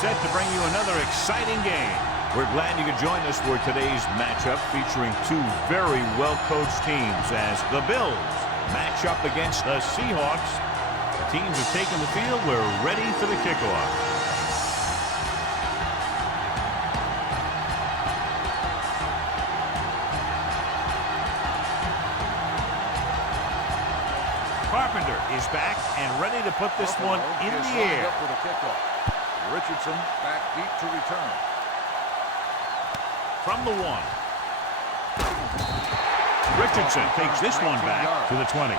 set to bring you another exciting game. We're glad you could join us for today's matchup featuring two very well-coached teams as the Bills match up against the Seahawks. The teams have taken the field. We're ready for the kickoff. Carpenter is back and ready to put this one in the air. Up for the kickoff. Richardson back deep to return. From the 1. Richardson takes this one back to the 20.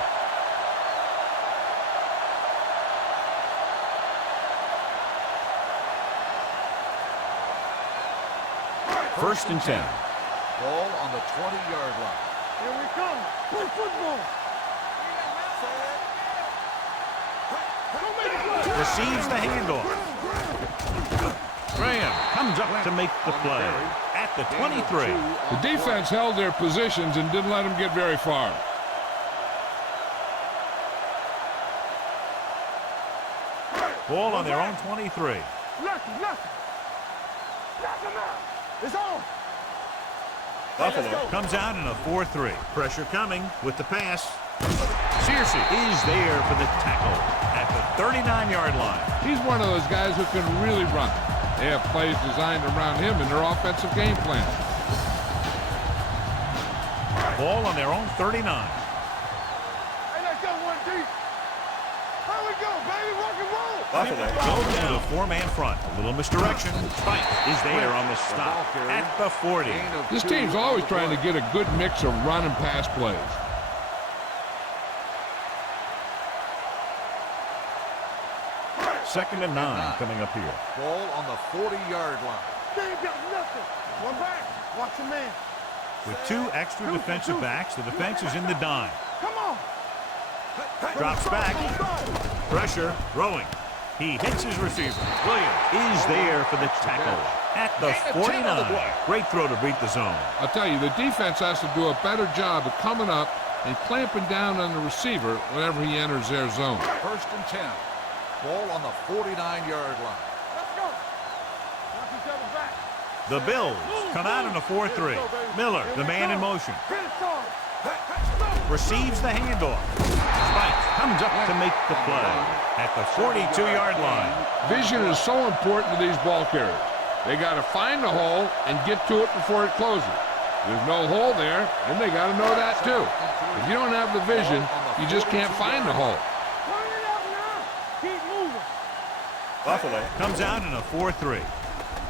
First and 10. Ball on the 20-yard line. Here we come. Play football. Receives the handoff. Graham comes up to make the play at the 23. The defense held their positions and didn't let them get very far. Ball on their own 23. Knock him out. It's on. Buffalo comes out in a 4-3. Pressure coming with the pass. Searcy is there for the tackle at the 39-yard line. He's one of those guys who can really run. They have plays designed around him in their offensive game plan. Ball on their own 39. Hey, let's go one deep. Here we go, baby. Rock and roll. Buffalo goes into the 4-man front. A little misdirection. Spike is there on the stop at the 40. This team's always trying to get a good mix of run and pass plays. Second and 9 coming up here. Ball on the 40-yard line. They ain't got nothing. One back. Watch your man. With two extra defensive backs, the defense is in the dime. Come on. Drops back. Pressure. Throwing. He hits his receiver. Williams is there for the tackle at the 49. Great throw to beat the zone. I'll tell you, the defense has to do a better job of coming up and clamping down on the receiver whenever he enters their zone. First and 10. Ball on the 49-yard line. Let's go. Knock each other back. The Bills come out in a 4-3. Miller, the man in motion. Hit it, Sarge. Receives the handoff. Spike comes up to make the play at the 42-yard line. Vision is so important to these ball carriers. They got to find the hole and get to it before it closes. There's no hole there, and they got to know that too. If you don't have the vision, you just can't find the hole. Turn it out now. Keep moving. Buffalo comes out in a 4-3.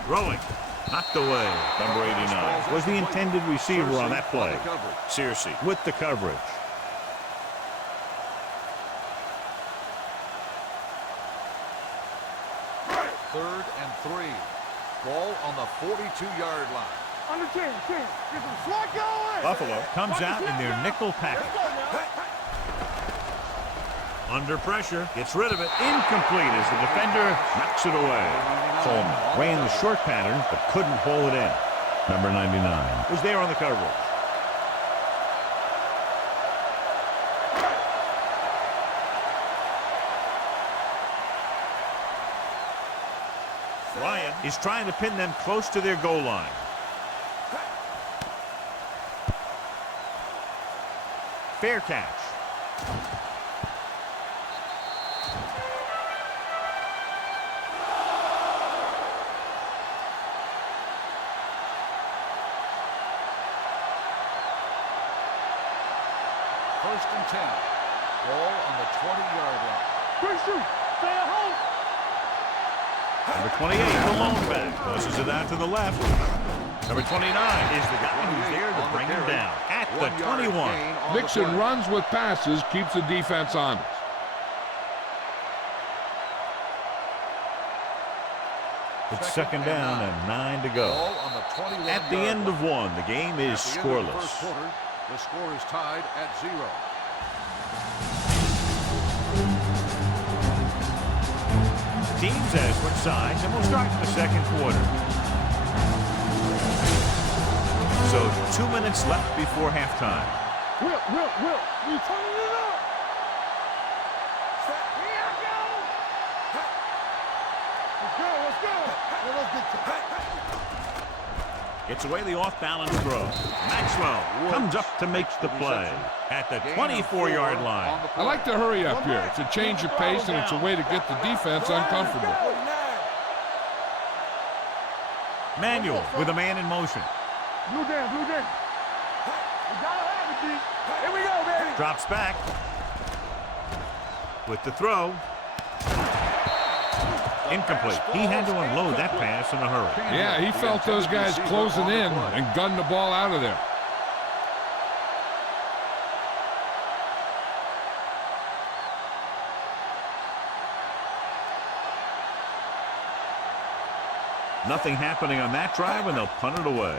Throwing. Knocked away. Number 89 was the intended receiver on that play. Searcy with the coverage. Third and 3. Ball on the 42-yard line. Under 10. Get some slot going. Buffalo comes out in their nickel package. Under pressure, gets rid of it. Incomplete as the defender knocks it away. Coleman ran the short pattern but couldn't hold it in. Number 99 was there on the coverage. Ryan is trying to pin them close to their goal line. Fair catch. First and 10. Ball on the 20-yard line. Quick shoot. Stay at home. Number 28, the lone back. Tosses it out to the left. Number 29 is the guy who's there to bring him down at the 21. Mixing runs with passes keeps the defense honest. It's second down and 9 to go. At the end of one, the game is scoreless. The score is tied at 0. Teams have switched sides, and we'll start in the second quarter. So 2 minutes left before halftime. Will, you turning it up? Here I go. Let's go. Gets away the off-balance throw. Maxwell comes up to make the play at the 24-yard line. I like to hurry up here. It's a change of pace, and it's a way to get the defense uncomfortable. Manuel with a man in motion. Blue down, blue down. We gotta have it, D. Here we go, baby. Drops back. With the throw. Incomplete. He had to unload that pass in a hurry. Yeah, he felt those guys closing in and gunned the ball out of there. Nothing happening on that drive, and they'll punt it away.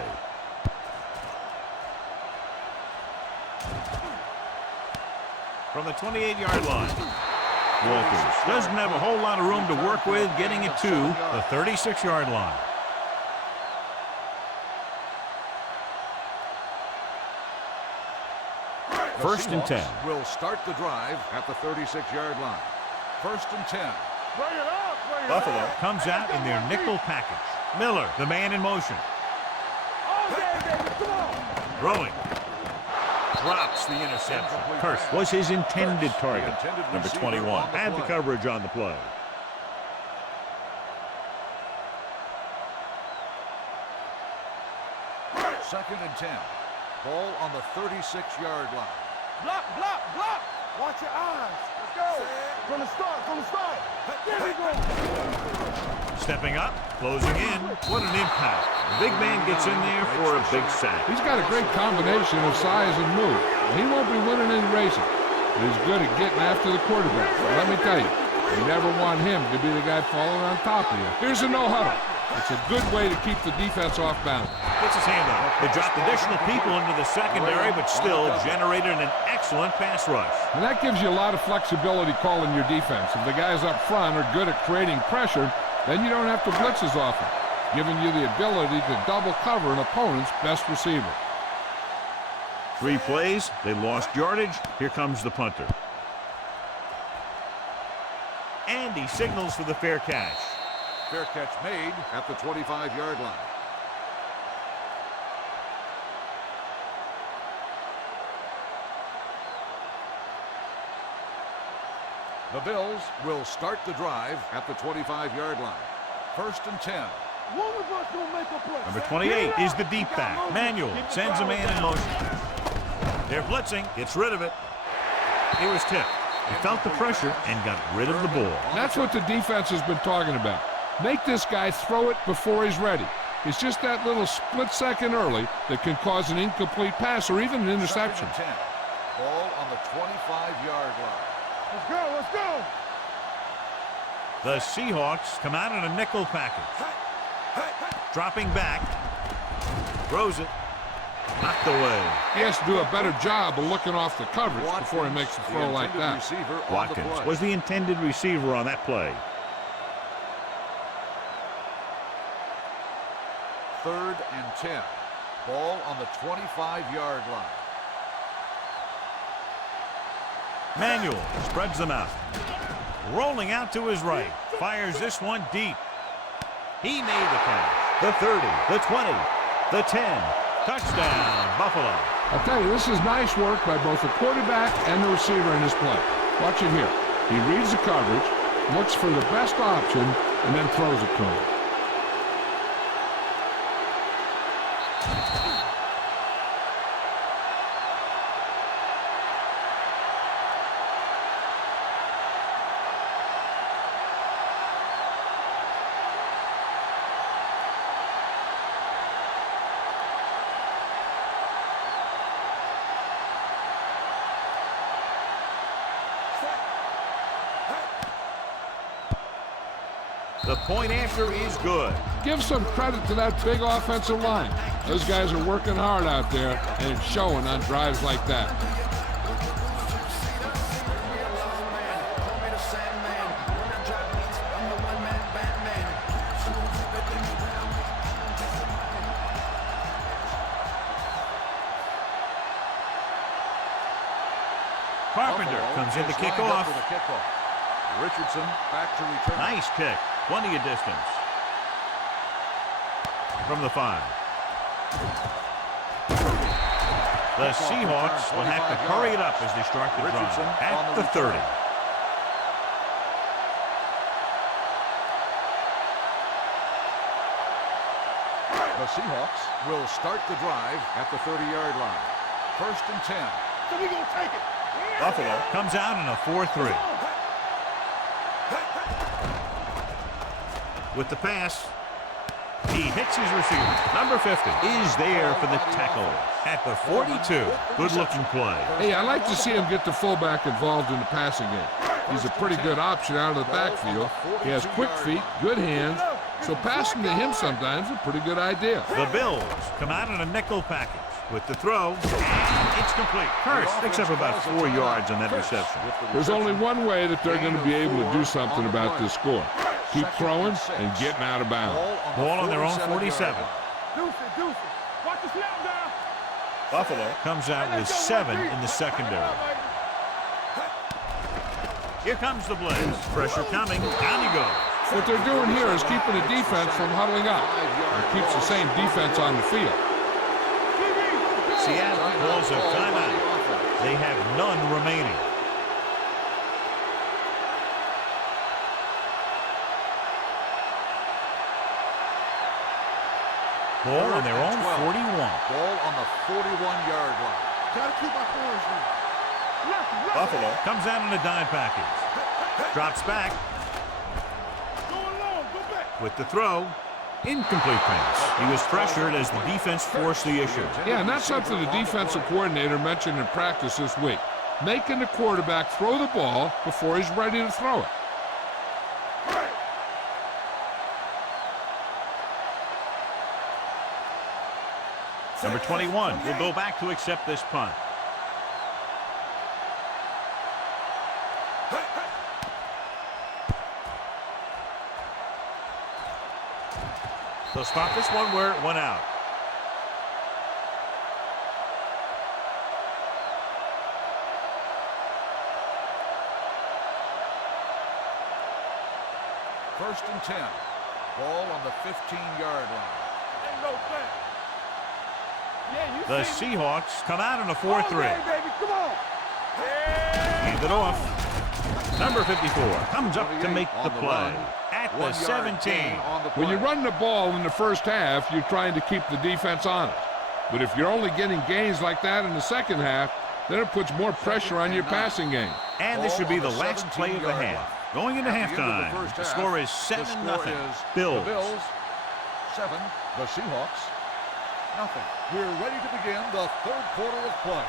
From the 28-yard line. Walters doesn't have a whole lot of room to work with, getting it to the 36-yard line. First and 10. Will start the drive at the 36-yard line. First and 10. Bring it up, bring it Buffalo up. comes out in their nickel package. Miller, the man in motion. Oh, yeah, baby, come on. Throwing. Drops the interception. Kirk was his intended target. Number 21 had the coverage on the play. Second and 10. Ball on the 36-yard line. Block, block, block. Watch your eyes. Let's go. From the start, from the start. There we go. Stepping up, closing in. What an impact. The big man gets in there for a big sack. He's got a great combination of size and move. He won't be winning any races, but he's good at getting after the quarterback. But let me tell you, you never want him to be the guy falling on top of you. Here's a no-huddle. It's a good way to keep the defense off balance. Gets his hand up. They dropped additional people into the secondary, but still generated an excellent pass rush. And that gives you a lot of flexibility calling your defense. If the guys up front are good at creating pressure, then you don't have to blitz as often, giving you the ability to double cover an opponent's best receiver. 3 plays, they lost yardage. Here comes the punter. And he signals for the fair catch. Fair catch made at the 25-yard line. The Bills will start the drive at the 25-yard line. First and 10. One of us gonna make a play. Number 28 is the deep back. Manuel sends a man in motion. They're blitzing, gets rid of it. It was tipped. He felt the pressure and got rid of the ball. That's what the defense has been talking about. Make this guy throw it before he's ready. It's just that little split second early that can cause an incomplete pass or even an interception. Second and 10. Ball on the 25-yard line. Let's go, let's go. The Seahawks come out in a nickel package. Dropping back. Throws it. Knocked away. He has to do a better job of looking off the coverage before he makes a throw like that. Watkins was the intended receiver on that play. Third and 10. Ball on the 25-yard line. Manuel spreads them out. Rolling out to his right. Fires this one deep. He made the catch. The 30, the 20, the 10. Touchdown, Buffalo. I'll tell you, this is nice work by both the quarterback and the receiver in this play. Watch it here. He reads the coverage, looks for the best option, and then throws it to him. The point after is good. Give some credit to that big offensive line. Those guys are working hard out there, and it's showing on drives like that. Carpenter comes in to kick off. Richardson back to return. Nice kick. Plenty of distance. From the 5. The Seahawks will have to hurry it up as they start the drive at the 30. The Seahawks will start the drive at the 30-yard line. 1st and 10. So we gonna take it. Buffalo comes out in a 4-3. With the pass, he hits his receiver. Number 50 is there for the tackle at the 42. Good-looking play. Hey, I like to see him get the fullback involved in the passing game. He's a pretty good option out of the backfield. He has quick feet, good hands, so passing to him sometimes is a pretty good idea. The Bills come out in a nickel package with the throw, and it's complete. Hurst picks up about 4 yards on that reception. There's only one way that they're going to be able to do something about this score. Keep throwing and getting out of bounds. Ball on their own 47. Deuce it. Watch the snap down. Buffalo comes out with 7 in the secondary. Here comes the blitz. Pressure coming. Down he goes. What they're doing here is keeping the defense from huddling up. It keeps the same defense on the field. Seattle calls a timeout. They have none remaining. Ball on their own 41. Ball on the 41-yard line. Gotta keep my corners in. Buffalo comes out in a dime package. Drops back. Go along, go back. With the throw. Incomplete pass. He was pressured as the defense forced the issue. Yeah, and that's something the defensive coordinator mentioned in practice this week. Making the quarterback throw the ball before he's ready to throw it. Number 21 will go back to accept this punt. They'll stop this one where it went out. First and 10. Ball on the 15-yard line. Ain't no thing. Yeah, you The see me. Seahawks come out in a 4-3. Okay, baby, come on. Hand it off. Number 54 comes up to make the play at the 17. When you run the ball in the first half, you're trying to keep the defense honest. But if you're only getting gains like that in the second half, then it puts more pressure on your passing game. And this should be the last play of the half. Going into halftime, the score is 7-0. Bills. The Bills, 7. The Seahawks, nothing. We're ready to begin the third quarter of play.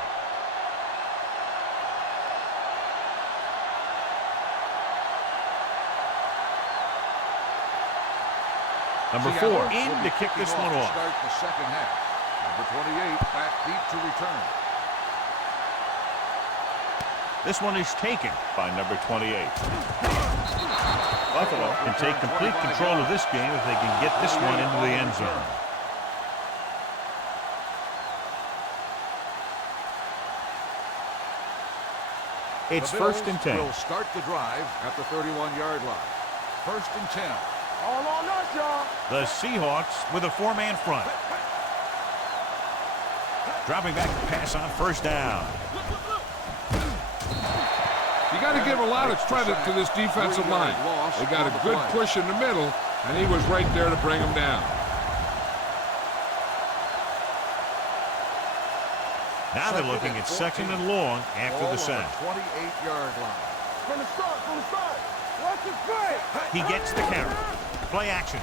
Number 4 in to kick this one off. Start the second half. Number 28 back deep to return. This one is taken by number 28. Buffalo can take complete control of this game if they can get this one into the end zone. It's first and 10. Will start the drive at the 31-yard line. First and 10. All on us, y'all. The Seahawks with a 4-man front. Dropping back to pass on first down. You got to give a lot of credit to this defensive line. They got a good push in the middle, and he was right there to bring him down. Now they're looking at second and long after the sack. 28-yard line. From the start. Watch it play. He gets the carry. Play action.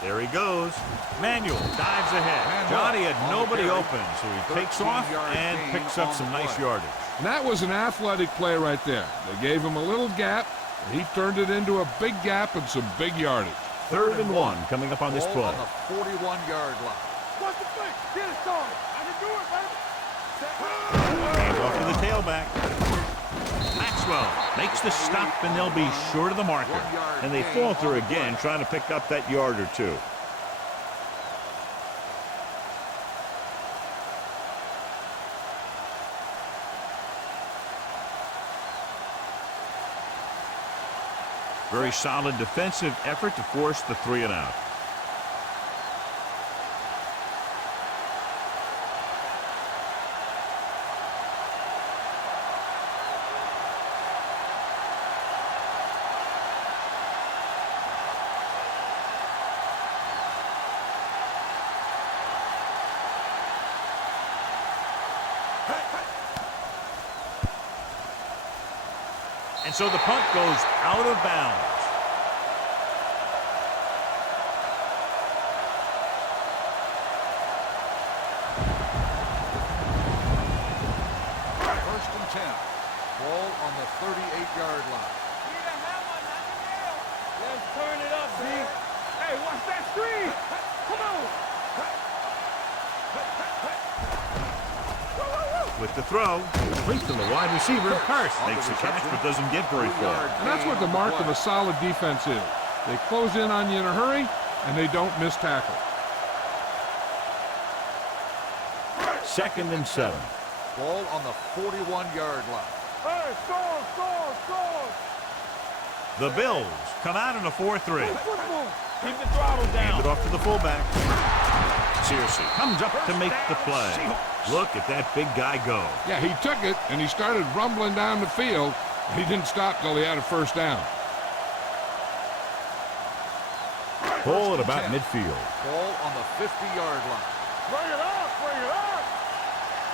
There he goes. Manuel dives ahead. Johnny had nobody open, so he takes off and picks up some nice yardage. And that was an athletic play right there. They gave him a little gap, and he turned it into a big gap and some big yardage. 3rd and 1 coming up on this play. On the 41-yard line. Watch the play. Get it started. I can do it, baby. Hand off to the tailback. Maxwell makes the stop, and they'll be short of the marker. And they falter again, trying to pick up that yard or two. Very solid defensive effort to force the 3 and out. And so the punt goes out of bounds. First and 10. Ball on the 38-yard line. Let's turn it up, B. Hey, watch that screen. Come on. With the throw, complete to the wide receiver. Hurst makes the catch but doesn't get very far. And that's what the mark of a solid defense is. They close in on you in a hurry, and they don't miss tackle. 2nd and 7. Ball on the 41-yard line. Hey, score. The Bills come out in a 4-3. Keep the throttle down. Hand it off to the fullback. Searcy comes up to make the play. Look at that big guy go. Yeah, he took it, and he started rumbling down the field. He didn't stop till he had a first down. Ball at about midfield. Ball on the 50-yard line. Bring it up.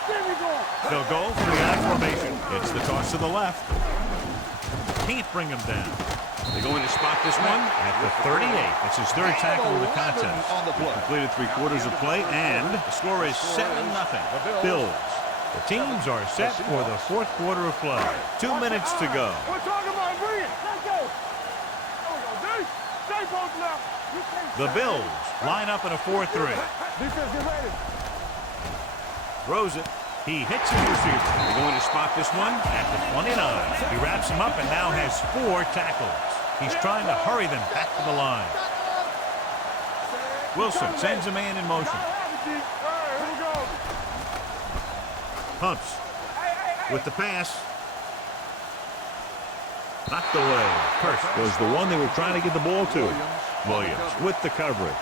There we go. They'll go for the I formation. It's the toss to the left. Can't bring him down. They're going to spot this one at the 38. It's his third tackle of the contest. He completed 3/4 of play, and the score is 7-0. Bills. The teams are set for the 4th quarter of play. 2 minutes to go. We're talking about bring it. Let's go. There we go, D. Stay both left. The Bills line up in a 4-3. Defense, get ready. Throws it. He hits his receiver. They're going to spot this one at the 29. He wraps him up and now has 4 tackles. He's trying to hurry them back to the line. Wilson sends a man in motion. Pumps with the pass. Knocked away. Hurst was the one they were trying to get the ball to. Williams with the coverage.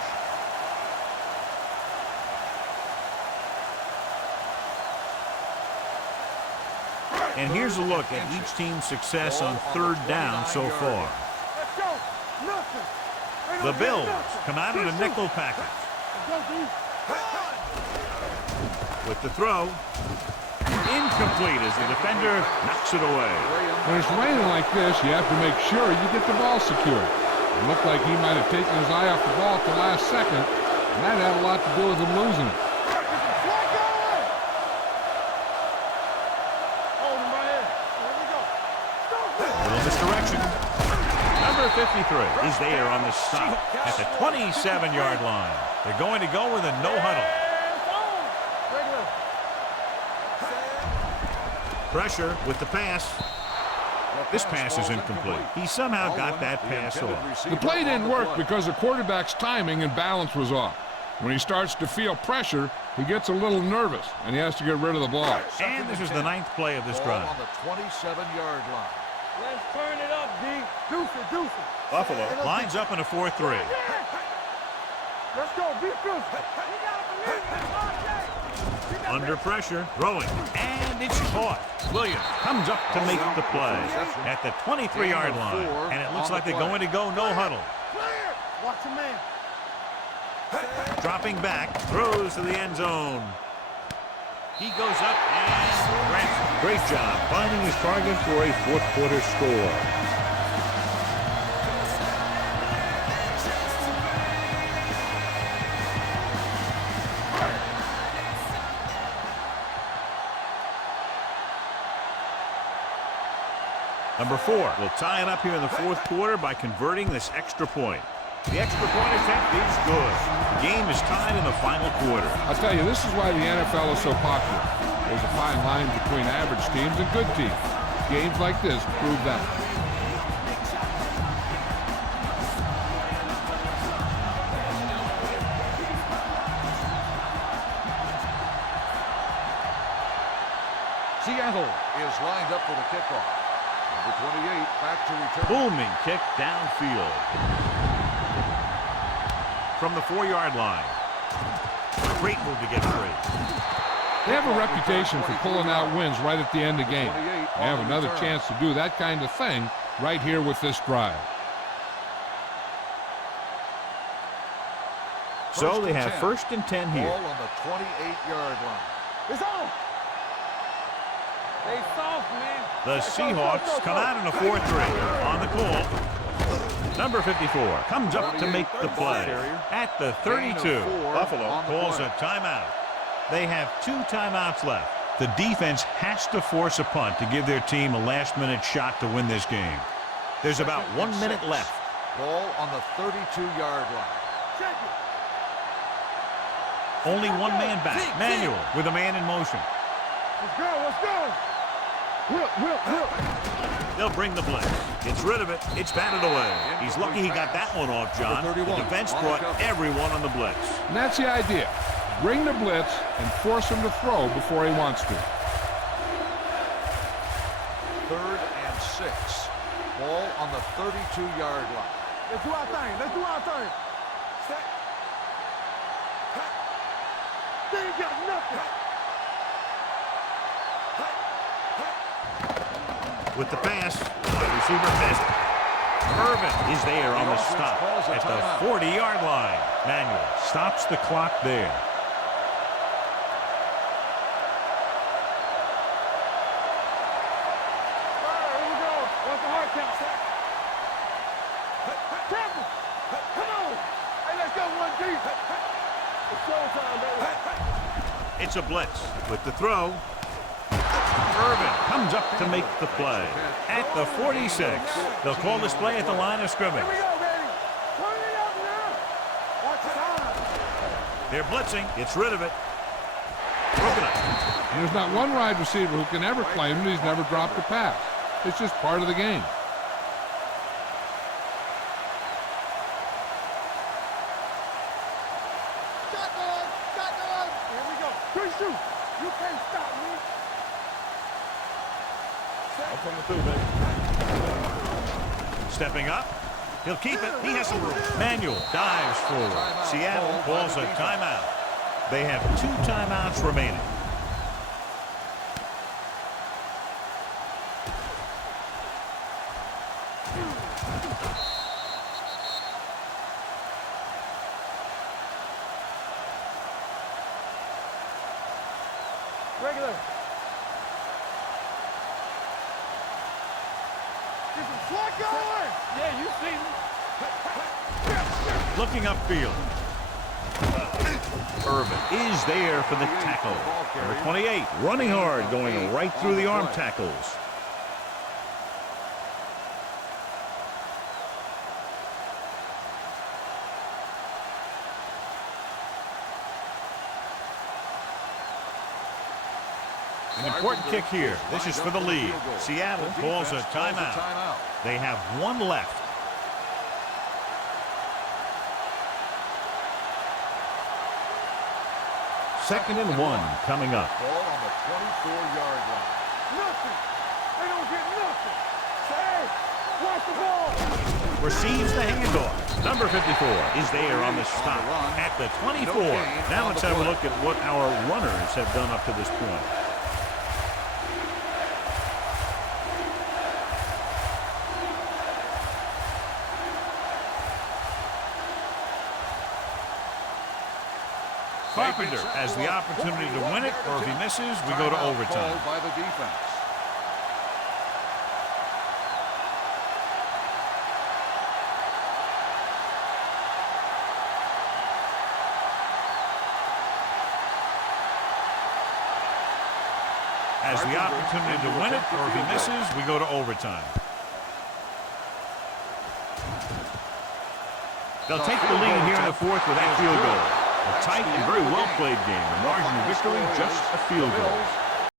And here's a look at each team's success on 3rd down so far. The Bills come out in a nickel package. With the throw. Incomplete as the defender knocks it away. When it's raining like this, you have to make sure you get the ball secured. It looked like he might have taken his eye off the ball at the last second, and that had a lot to do with him losing it. Misdirection. Number 53 is there on the stop at the 27-yard line. They're going to go with a no huddle. Pressure with the pass. This pass is incomplete. He somehow got that pass off. The play didn't work because the quarterback's timing and balance was off. When he starts to feel pressure, he gets a little nervous, and he has to get rid of the ball. And this is the 9th play of this drive. On the 27-yard line. Let's turn it up, D. Deuce it. Buffalo lines up in a 4-3. Let's go, be true. Under pressure, throwing, and it's caught. Williams comes up to make the play at the 23-yard line, and it looks like they're going to go no huddle. Watch your man. Dropping back, throws to the end zone. He goes up and grabs it. Great job finding his target for a 4th quarter score. Number 4 will tie it up here in the 4th quarter by converting this extra point. The extra point attempt is good. The game is tied in the final quarter. I'll tell you, this is why the NFL is so popular. There's a fine line between average teams and good teams. Games like this prove that. Seattle is lined up for the kickoff. Number 28 back to return. Booming kick downfield. From the 4-yard line. Great move to get free. They have a reputation for pulling out wins right at the end of the game. They have another chance to do that kind of thing right here with this drive. So they have 1st and 10 here. Ball on the 28-yard line. It's on. They soft, man. The Seahawks come out in a 4-3 on the call. Number 54 comes up to make the play at the 32. Buffalo calls a timeout. They have 2 timeouts left. The defense has to force a punt to give their team a last-minute shot to win this game. There's about 1 minute left. Ball on the 32-yard line. Check it. Only one man back. Manuel with a man in motion. Let's go, let's go. Whip. They'll bring the blitz. Gets rid of it. It's batted away. He's lucky he got that one off, John. The defense brought everyone on the blitz. And that's the idea. Bring the blitz and force him to throw before he wants to. 3rd and 6. Ball on the 32-yard line. Let's do our thing. Set. They ain't got nothing. With the pass, wide receiver missed. Irvin is there on the stop at the 40-yard line. Manuel stops the clock there. Here we go. What's the hard count? Temple. Come on. Hey, let's go 1 deep. It's showtime, baby. It's a blitz with the throw. Irvin comes up to make the play at the 46. They'll call this play at the line of scrimmage. Here we go, baby. Turn it up now. Watch it out. They're blitzing. Gets rid of it. Broken up. And there's not one wide receiver who can ever claim that he's never dropped a pass. It's just part of the game. Shotgun. Here we go. 3-2. You can't stop me. I'm coming through, baby. Stepping up. He'll keep it. He has some room. Manuel dives forward. Seattle calls a timeout. They have 2 timeouts remaining. Regular. Get some slack going. Yeah, you see me. Looking upfield. Irvin is there for the tackle. Number 28, running hard, going right through the arm tackles. An important kick here. This is for the lead. Seattle calls a timeout. They have 1 left. Second and 1 coming up. Ball on the 24-yard line. Nothing. They don't get nothing. Say, watch the ball. Receives the handoff. Number 54 is there on the stop at the 24. Now let's have a look at what our runners have done up to this point. Carpenter has the opportunity to win it, or if he misses, we go to overtime. By the defense. Has the opportunity to win it, or if he misses, we go to overtime. They'll take the lead here in the 4th with that field goal. A tight and very well played game. The margin of victory, just a field goal.